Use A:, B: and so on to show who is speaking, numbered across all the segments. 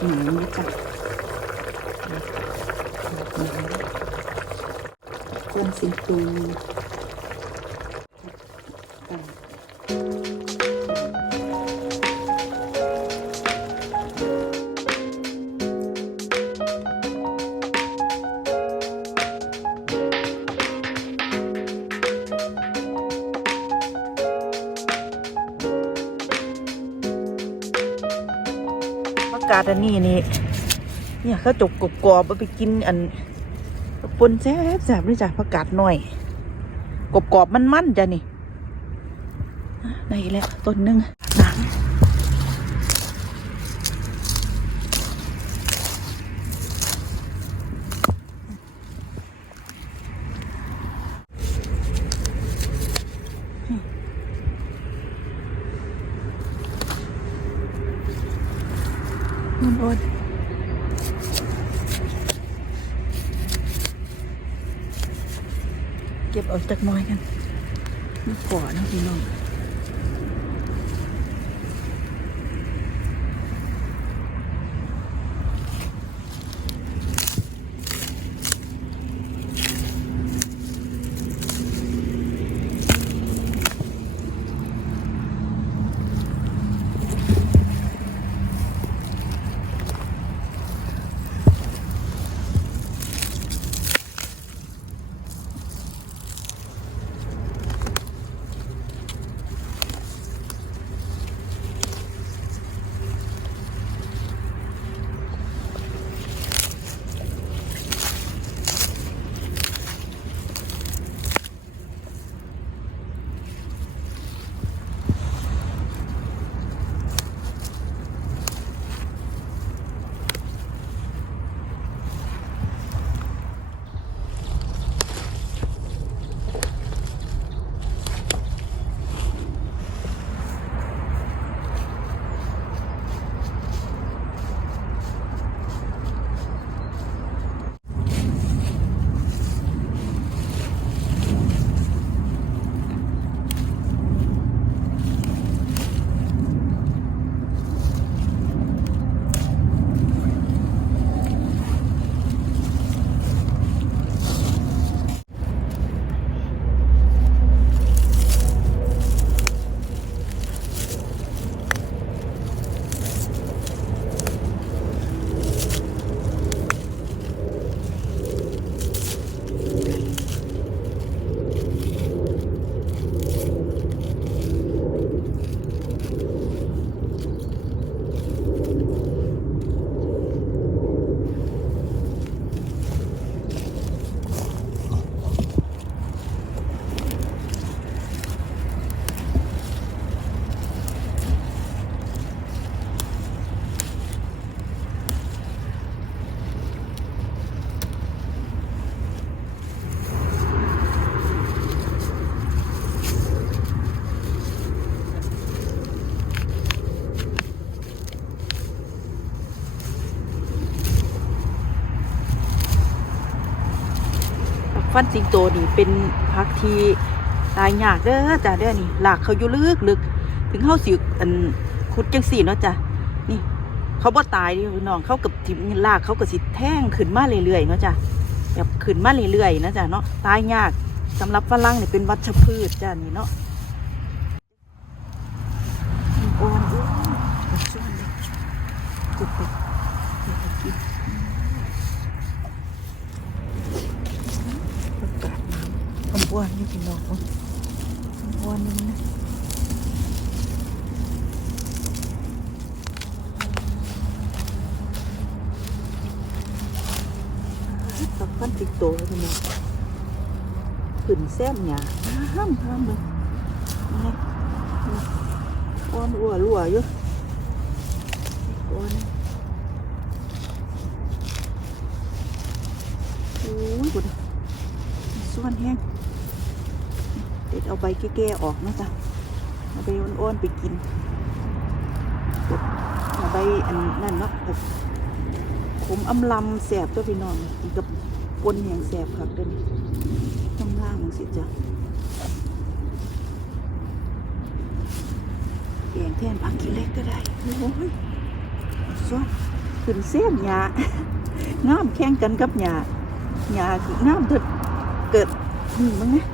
A: หนานะคะเค
B: รื่องสิงตู กาดอันนี้นี่เนี่ยเขาจกกบกรอบๆเอาไปกินอันปนแซ่บแซ่บเลยจ้ะผักกาดหน่อยกบกรอบๆมันจ้ะนี่อะได้อีกแล้วต้นหนึง โอนเก็บออกจากหน้อยกันนี่ก่อนนะพี่น้อง ฟันสิงโตนี่เป็นพักที่ตายยากเด้อจ้ะเด้อนี่หลากเขาอยู่ลึกลึกถึงเข้าสิอันขุดจังสี่เนาะจ้ะนี่ เขาบ่ตายดิน้องเขากับทิมลากเขาก็สิแท่งขึ้นมาเรื่อยๆเนาะจ้ะแบบขึ้นมาเรื่อยๆนะจ้ะเนาะตายยากสำหรับฝรั่งเนี่เป็นวัชพืชจ้ะนี่เนาะอ่อนอุ้ยเอาช่วยเลยเก็บไปเก็บไปกิน ประกาศน้ำคำอ้วนนี่พี่น้องคำอ้วนนี่นะตับฟันติดโตเลยพี่น้องขึ้ นแซมหยาห้ามห้ามเลยนี่อ้วนรัวรัวอยู่อ้วนโอ้ยบุญส่วนแห้งเด็ดเอาใบแก่ๆออกนะจ๊ะเอาใบอ่อนๆไปกินเอาใบอันนั่นเนาะแบบขมอำลำแสบตัวพี่น้องกินกับปนแหงแสบครับเดี๋ยวนี้ต้อ งล่างสิจ้ะแกงแทนผักขี้เล็กก็ได้โอ้ยสวนขึ้นเส้นหยางามแข่งกันกับหยาหยาคืองามเถิดเกิดนี่บ้งนะ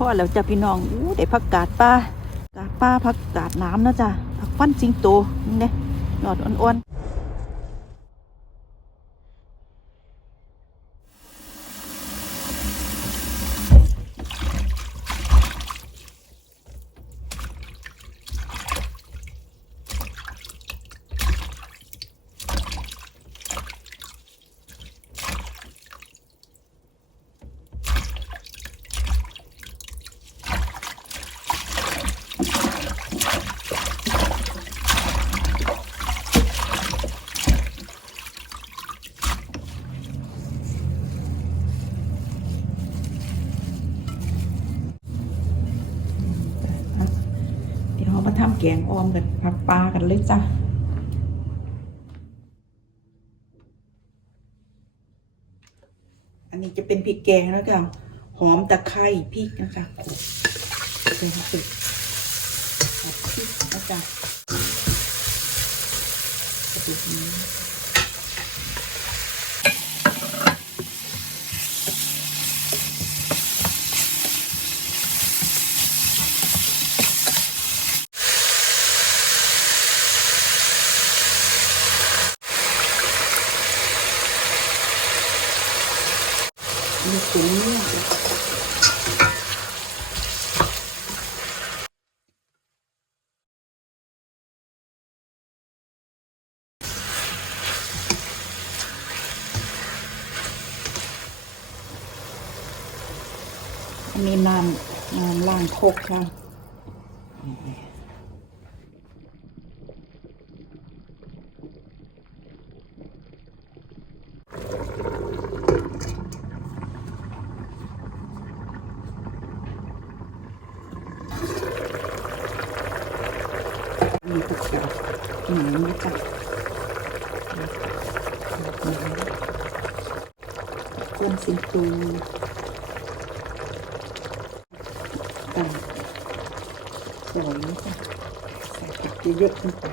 B: พ่อแล้วจ้ะพี่น้องอู้ได้ผักกาดป้ากาดป้าผักกาดน้ำนะจ้ะผักฟันสิงโตนี่เนี่ยหนอดอ่อนๆเดี๋ยวเรามาทำแก งออมกันผักปลากันเลยจ้ะอันนี้จะเป็นพริกแกงแล้วจ้ะหอมตะไคร้พริกนะคะใส่เข้าไปพริกนะจ๊ะกระดูกนี้ มีถุงอันนี้น้ำน้ำล้างคกค่ะ มีผักกาดห นังนะจ๊ะเครื่องสิงตูกันสวยนะจ๊ะใส่ผักเยอะๆขึ้นไป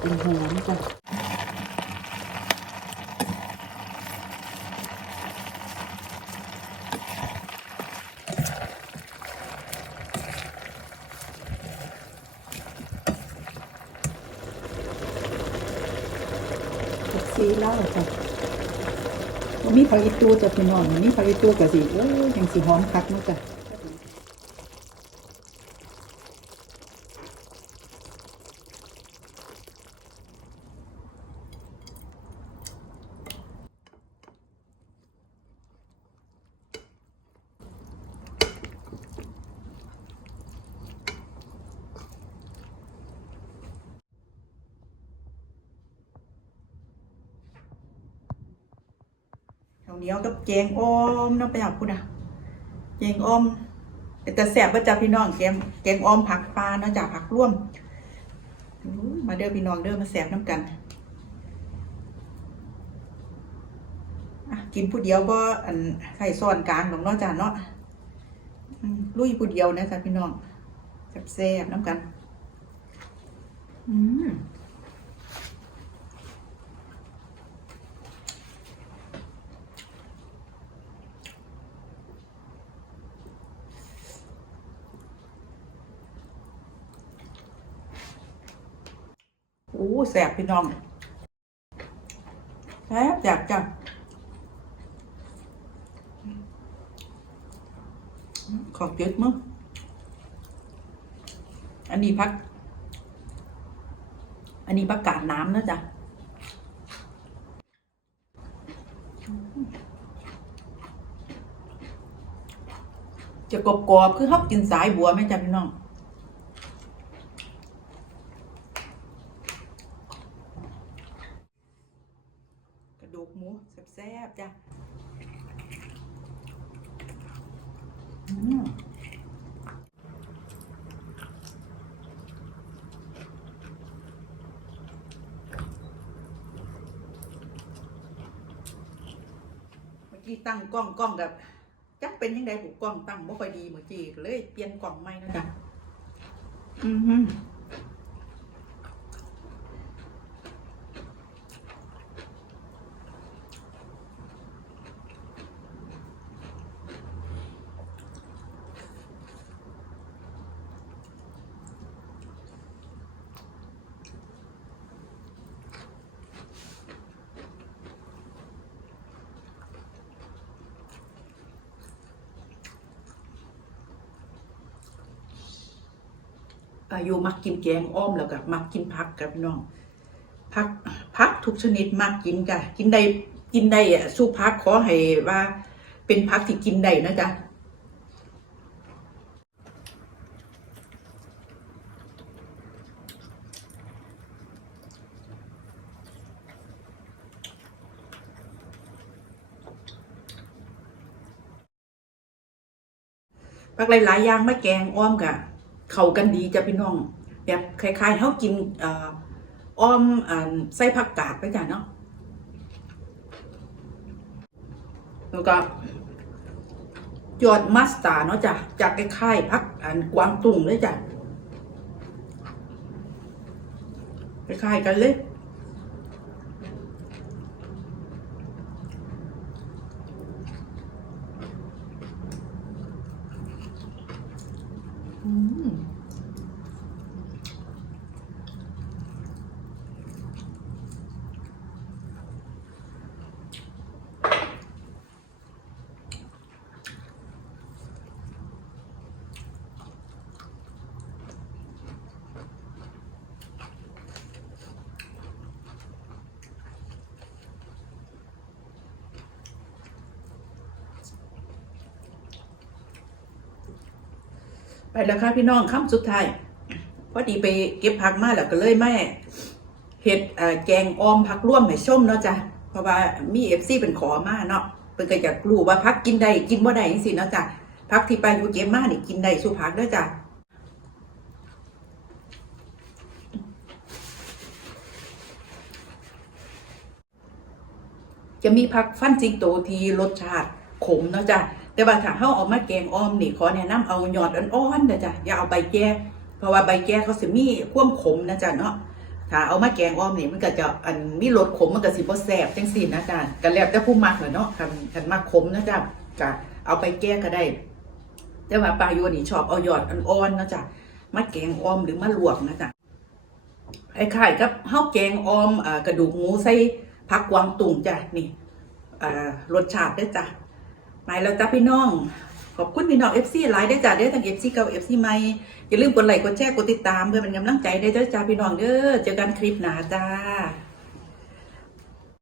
B: เป็นหอมจ้ะผักซีเหล้าจ้ะ มีผักอีตูจะพี่น้องมีผักอีตูกับสิเอ้ยยังสีหอมคักมั้งจ้ะ ข้าว เหนียวกับแกงอ้อมน้ำไปอยาพูดอะแกงอ้อมแต่แสบประจ้าพี่น้องแกงแกงอ้อมผักปลาเนาะจ้ะผักร่วมมาเด้อพี่น้องเด้อมาแสบน้ำกันกินผู้เดียวก็อันใส่ซ้อนกลางของนาะจ้ะเนาะลุยผู้เดียวนะจ้ะพี่น้องแซ่บๆน้ำกัน อืม แสบพี่น้องแสบแสบจ้ะขอบเจ็ดมั้งอันนี้พัก อันนี้ประกาศน้ำนะจ๊ะจะกรอบๆคือเขากินสายบัวไหมจ๊ะพี่น้อง กหมูแซ่บๆจ้ะกี้ตั้งกล้องกล้องกับจักเป็นยังไงผูกกล้องตั้งไม่ค่อยดีเมื่อกี้เลยเปลี่ยนกล่องใหม่นะจ๊ะอือ อายุมักกินแกงอ้อมแล้วกับมักกินผักกับพี่น้องผักผักทุกชนิดมักกินจ้ะกินได้กินได้อะสู้ผักขอให้ว่า เป็นผักที่กินได้นะจ๊ะผักหลายๆอย่างมาแกงอ้อมกะ เข้ากันดีจ้ะพี่น้อง แบบคล้ายๆเฮากินอ้อมอ่าใส่ผักกาดไปจ้ะเนาะแล้วก็ยอดมัสตาร์เนาะจ้ะจากคล้ายๆผักอันกวางตุ้งเลยจ้ะคล้ายๆกันเลย อื ไปแล้วค่ะพี่น้องคำสุดท้ายพอดีไปเก็บผักมาแล้วก็เลยแม่เห็ดเอ่อแกงออมผักร่วมให้ชมเนาะจ้ะเพราะว่ามีเอฟซีเป็นขอมาเนาะเพิ่นก็อยากรู้ว่าผักกินได้กินบ่ได้จังซี่เนาะจ้ะผักที่ไปอยู่เก็บมานี่กินได้สู้ผักเด้อจ้ะจะมีผักฟันจิงโตที่รสชาติขมเนาะจ้ะ แต่ว่าถ้าเฮาเอามาแกงอ้อมนี่ขอแนะนำเอายอดอ่อนๆนะจ๊ะอย่าเอาใบแก้เพราะว่าใบแก้เขาสิมีความขมนะจ๊ะเนาะถ้าเอามาแกงอ้อมนี่มันก็จะอันมีรสขมมันก็สิบ่แซ่บจังซี่นะจ๊ะก็แล้วแต่ผู้มักแหละเนาะคันคันมักขมนะจ๊ะก็เอาไปแก้ก็ได้ แต่ว่าปลาโยนี่ชอบเอายอดอ่อนๆนะจ๊ะมาแกงอ้อมหรือมาลวกนะจ๊ะคล้ายๆกับเฮาวแกงอ้อมกระดูกหมูใส่ผักกวางตุ้งจ้ะนี่รสชาติเด้จ้ะ ไปแล้วจ้าพี่น้อง ขอบคุณพี่น้อง FC ไลน์ได้จ้าได้ทั้ง FC เก่า FC ใหม่อย่าลืมกดไลค์กดแชร์กดติดตามเพื่อเป็นกำลังใจได้เจ้าจ้าพี่น้องเด้อเจอกันคลิปหน้าจ้า